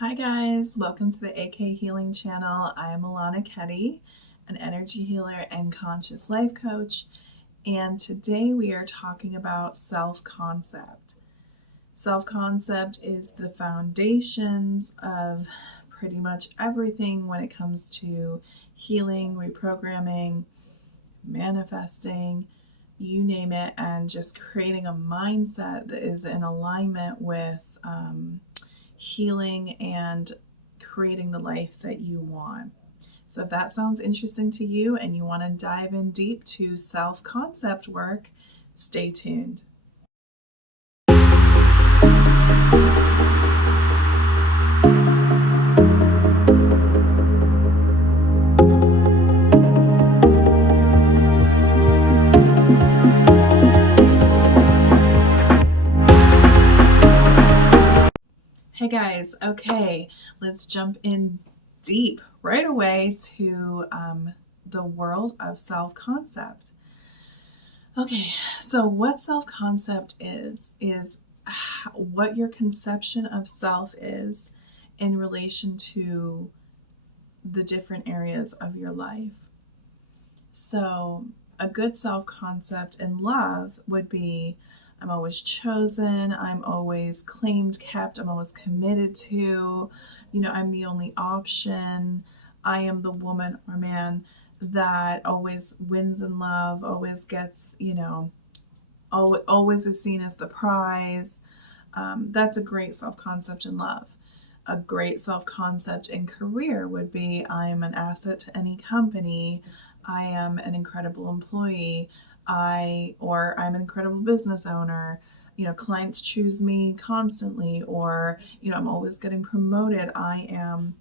Hi guys, welcome to the AK Healing channel. I am Alana Keddie, an energy healer and conscious life coach, and today we are talking about self-concept. Self-concept is the foundations of pretty much everything when it comes to healing, reprogramming, manifesting, you name it, and just creating a mindset that is in alignment with healing and creating the life that you want. So if that sounds interesting to you and you want to dive in deep to self-concept work, stay tuned. Hey guys, okay, let's jump in deep right away to the world of self-concept. Okay, so what self-concept is what your conception of self is in relation to the different areas of your life. So a good self-concept in love would be, I'm always chosen, I'm always claimed, kept, I'm always committed to, I'm the only option, I am the woman or man that always wins in love, always gets, always is seen as the prize. That's a great self-concept in love. A great self-concept in career would be, I am an asset to any company, I am an incredible employee, I'm an incredible business owner, clients choose me constantly, or, I'm always getting promoted, I am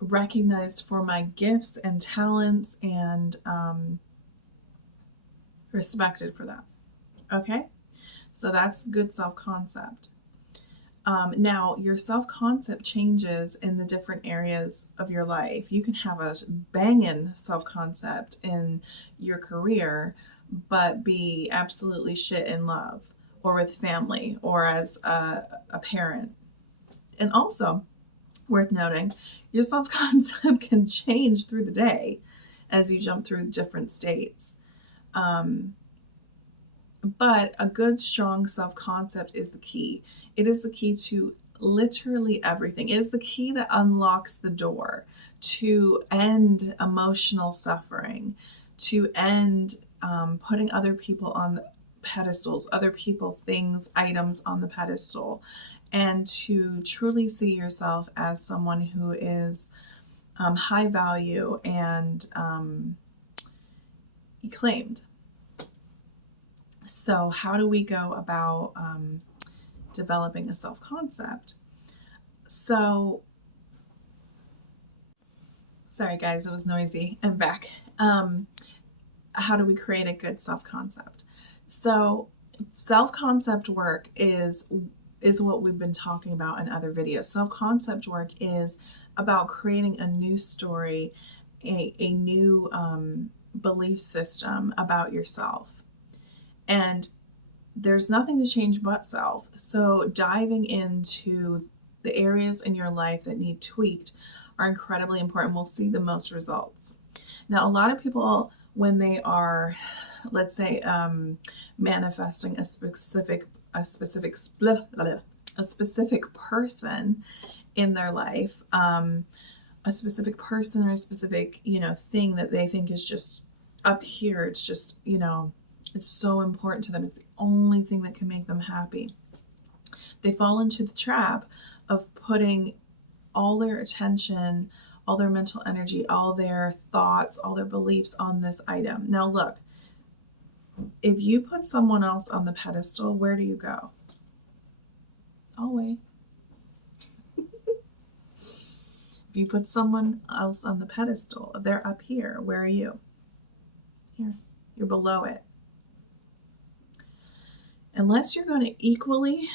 recognized for my gifts and talents and respected for that. Okay, so that's good self-concept. Now, your self-concept changes in the different areas of your life. You can have a banging self-concept in your career, but be absolutely shit in love or with family or as a parent. And also, worth noting, your self-concept can change through the day as you jump through different states. But a good, strong self-concept is the key. It is the key to literally everything. It is the key that unlocks the door to end emotional suffering, to end putting other people on the pedestals, other people, things, items on the pedestal, and to truly see yourself as someone who is high value and acclaimed. So how do we go about developing a self-concept? So, sorry guys, it was noisy. I'm back. How do we create a good self-concept? So self-concept work is what we've been talking about in other videos. Self-concept work is about creating a new story, a new belief system about yourself. And there's nothing to change but self. So diving into the areas in your life that need tweaked are incredibly important. We'll see the most results. Now, a lot of people, when they are, let's say, manifesting a specific person in their life, a specific person or a specific, thing that they think is just up here. It's just, it's so important to them. It's the only thing that can make them happy. They fall into the trap of putting all their attention, all their mental energy, all their thoughts, all their beliefs on this item. Now look, if you put someone else on the pedestal, where do you go? Away. If you put someone else on the pedestal, they're up here. Where are you? Here. You're below it. Unless you're going to equally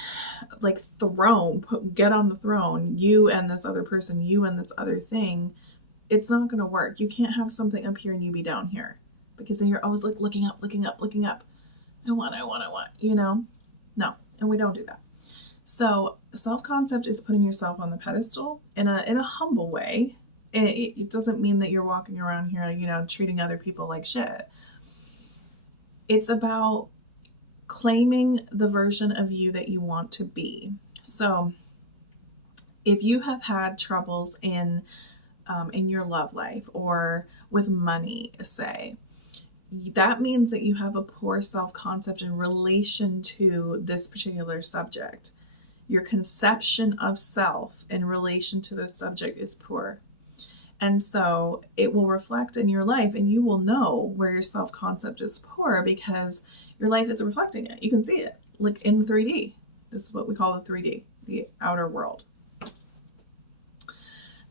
get on the throne, you and this other person, you and this other thing, it's not going to work. You can't have something up here and you be down here, because then you're always looking up. I want, no, and we don't do that. So self-concept is putting yourself on the pedestal in a humble way. It doesn't mean that you're walking around here, treating other people like shit. It's about claiming the version of you that you want to be. So if you have had troubles in your love life or with money, say, that means that you have a poor self-concept in relation to this particular subject. Your conception of self in relation to this subject is poor. And so it will reflect in your life, and you will know where your self-concept is poor because your life is reflecting it. You can see it, like in 3D. This is what we call the 3D, the outer world.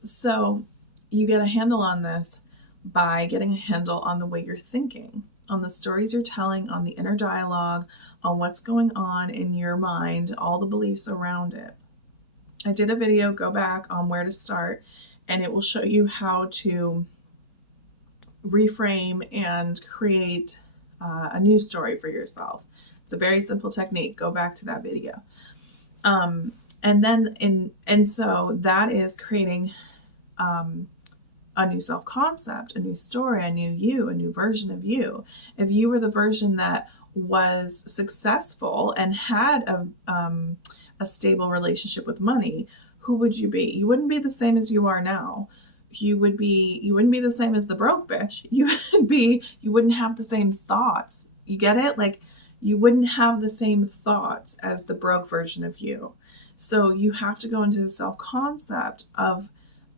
So you get a handle on this by getting a handle on the way you're thinking, on the stories you're telling, on the inner dialogue, on what's going on in your mind, all the beliefs around it. I did a video, go back, on where to start, and it will show you how to reframe and create a new story for yourself. It's a very simple technique. Go back to that video. And so that is creating a new self-concept, a new story, a new you, a new version of you. If you were the version that was successful and had a stable relationship with money, who would you be? You wouldn't be the same as you are now. You wouldn't be the same as the broke bitch. You wouldn't have the same thoughts. You get it? Like, you wouldn't have the same thoughts as the broke version of you. So you have to go into the self-concept of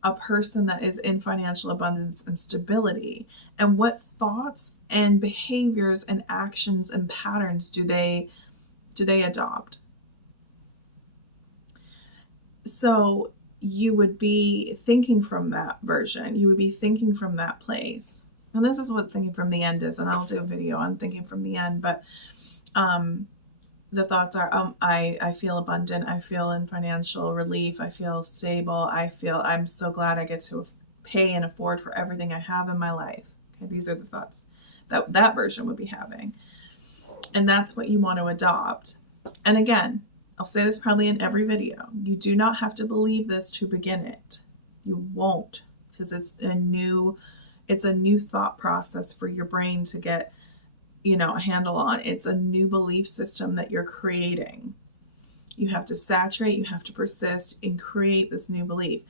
a person that is in financial abundance and stability. And what thoughts and behaviors and actions and patterns do they adopt? So you would be thinking from that version. You would be thinking from that place. And this is what thinking from the end is. And I'll do a video on thinking from the end. But the thoughts are, I feel abundant. I feel in financial relief. I feel stable. I'm so glad I get to pay and afford for everything I have in my life. Okay, these are the thoughts that version would be having. And that's what you want to adopt. And again, I'll say this probably in every video. You do not have to believe this to begin it. You won't, because it's a new thought process for your brain to get a handle on. It's a new belief system that you're creating. You have to saturate, you have to persist and create this new belief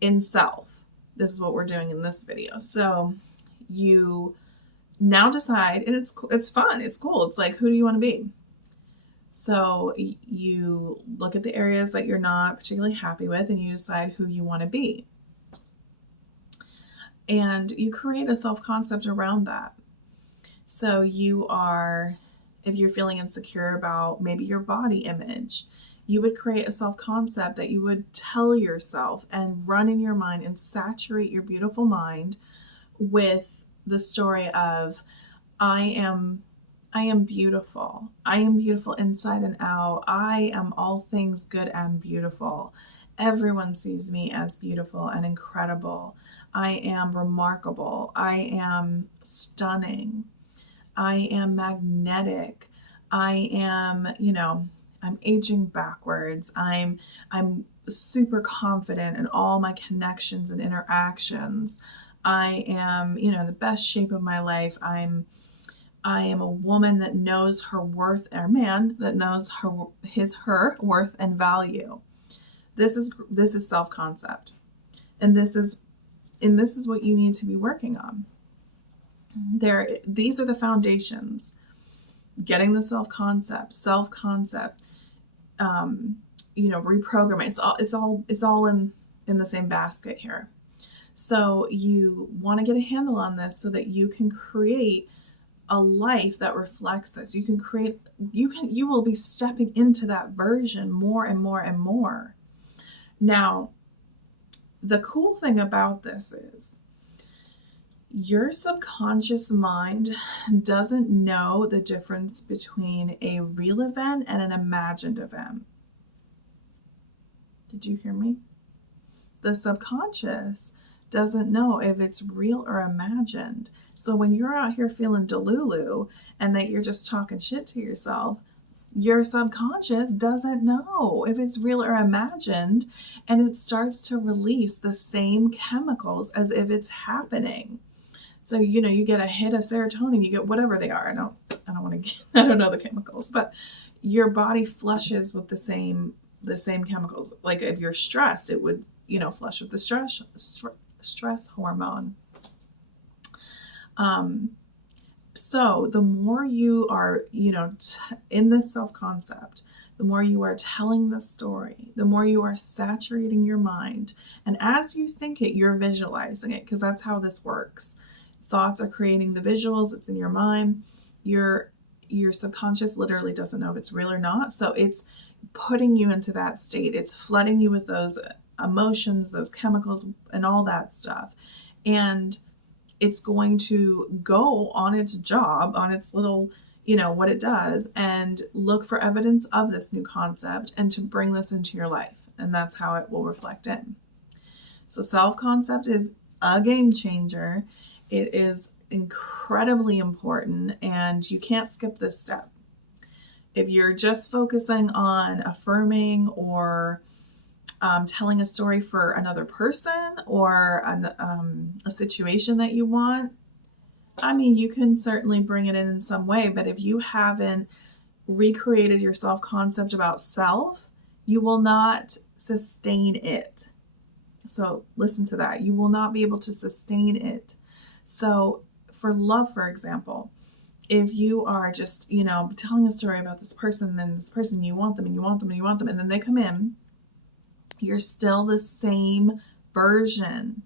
in self. This is what we're doing in this video. So you now decide, and it's fun, it's cool. It's like, who do you want to be? So you look at the areas that you're not particularly happy with and you decide who you want to be. And you create a self-concept around that. So if you're feeling insecure about maybe your body image, you would create a self-concept that you would tell yourself and run in your mind and saturate your beautiful mind with the story of, I am beautiful. I am beautiful inside and out. I am all things good and beautiful. Everyone sees me as beautiful and incredible. I am remarkable. I am stunning. I am magnetic. I am, I'm aging backwards. I'm super confident in all my connections and interactions. I am, the best shape of my life. I am a woman that knows her worth, or a man that knows her worth and value. This is self-concept. And this is what you need to be working on. These are the foundations. Getting the self-concept, reprogramming. It's all in the same basket here. So you want to get a handle on this so that you can create a life that reflects this. You will be stepping into that version more and more and more. Now, the cool thing about this is your subconscious mind doesn't know the difference between a real event and an imagined event. Did you hear me? The subconscious doesn't know if it's real or imagined. So when you're out here feeling delulu and that you're just talking shit to yourself, your subconscious doesn't know if it's real or imagined, and it starts to release the same chemicals as if it's happening. So, you get a hit of serotonin, you get whatever they are. I don't want to get, I don't know the chemicals, but your body flushes with the same chemicals. Like if you're stressed, it would, flush with the stress hormone. So the more you are, in this self-concept, the more you are telling the story, the more you are saturating your mind. And as you think it, you're visualizing it, because that's how this works. Thoughts are creating the visuals. It's in your mind. Your subconscious literally doesn't know if it's real or not. So it's putting you into that state. It's flooding you with those emotions, those chemicals, and all that stuff. And it's going to go on its job, on its little, what it does, and look for evidence of this new concept and to bring this into your life. And that's how it will reflect in. So self-concept is a game changer. It is incredibly important, and you can't skip this step. If you're just focusing on affirming or telling a story for another person or a situation that you want, you can certainly bring it in some way, but if you haven't recreated your self-concept about self, you will not sustain it. So listen to that. You will not be able to sustain it. So for love, for example, if you are just, telling a story about this person, and then this person, you want them and you want them and you want them, and then they come in, you're still the same version.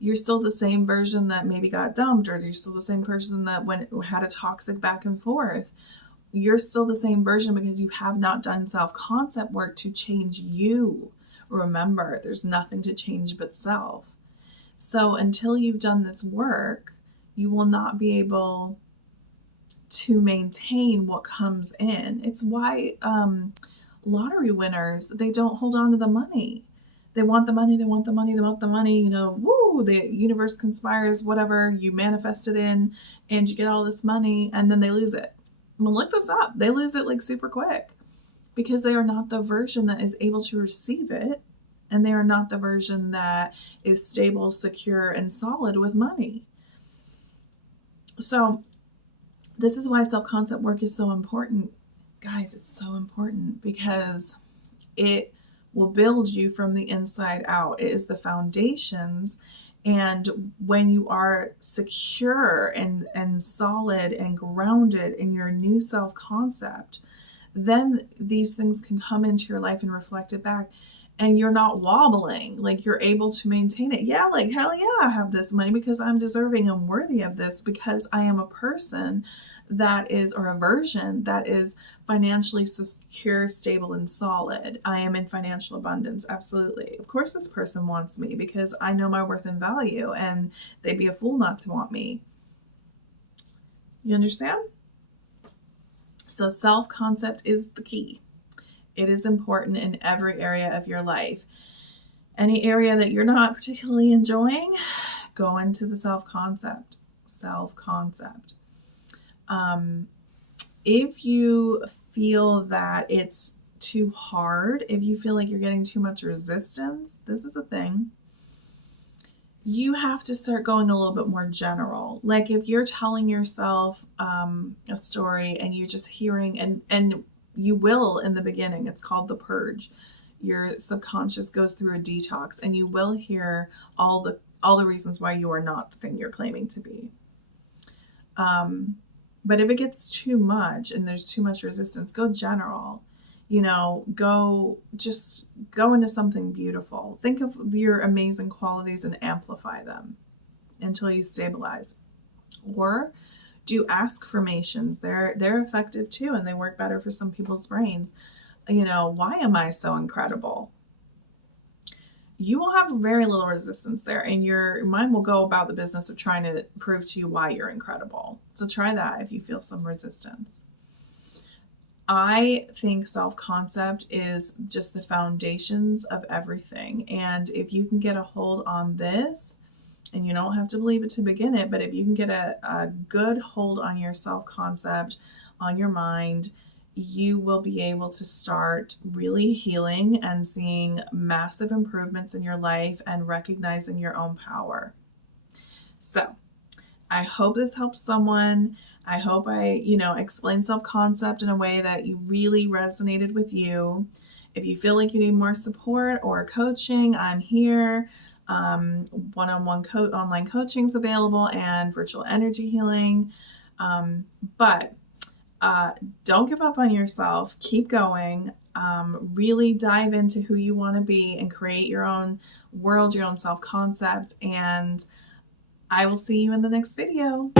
You're still the same version that maybe got dumped, or you're still the same person that had a toxic back and forth. You're still the same version because you have not done self-concept work to change you. Remember, there's nothing to change but self. So until you've done this work, you will not be able to maintain what comes in. It's why lottery winners, they don't hold on to the money. They want the money, they want the money, they want the money, woo, the universe conspires, whatever, you manifest it in, and you get all this money, and then they lose it. Well, look this up. They lose it like super quick because they are not the version that is able to receive it, and they are not the version that is stable, secure, and solid with money. So this is why self-concept work is so important. Guys, it's so important because it will build you from the inside out. It is the foundations. And when you are secure and solid and grounded in your new self-concept, then these things can come into your life and reflect it back. And you're not wobbling, like you're able to maintain it. Yeah, like hell yeah, I have this money because I'm deserving and worthy of this, because I am a person that is, or a version that is financially secure, stable, and solid. I am in financial abundance. Absolutely. Of course, this person wants me because I know my worth and value, and they'd be a fool not to want me. You understand? So self-concept is the key. It is important in every area of your life. Any area that you're not particularly enjoying, go into the self-concept. Self-concept. If you feel that it's too hard, if you feel like you're getting too much resistance, this is a thing. You have to start going a little bit more general. Like if you're telling yourself a story and you're just hearing, and you will in the beginning, it's called the purge. Your subconscious goes through a detox, and you will hear all the reasons why you are not the thing you're claiming to be. But if it gets too much and there's too much resistance, go general. Go into something beautiful. Think of your amazing qualities and amplify them until you stabilize. Or do affirmations. They're effective too, and they work better for some people's brains. Why am I so incredible? You will have very little resistance there, and your mind will go about the business of trying to prove to you why you're incredible. So try that if you feel some resistance. I think self-concept is just the foundations of everything. And if you can get a hold on this, and you don't have to believe it to begin it, but if you can get a good hold on your self-concept, on your mind, you will be able to start really healing and seeing massive improvements in your life and recognizing your own power. So I hope this helps someone. I hope I, explained self-concept in a way that you really resonated with you. If you feel like you need more support or coaching, I'm here. One-on-one online coaching is available and virtual energy healing. But don't give up on yourself. Keep going. Really dive into who you want to be and create your own world, your own self-concept. And I will see you in the next video.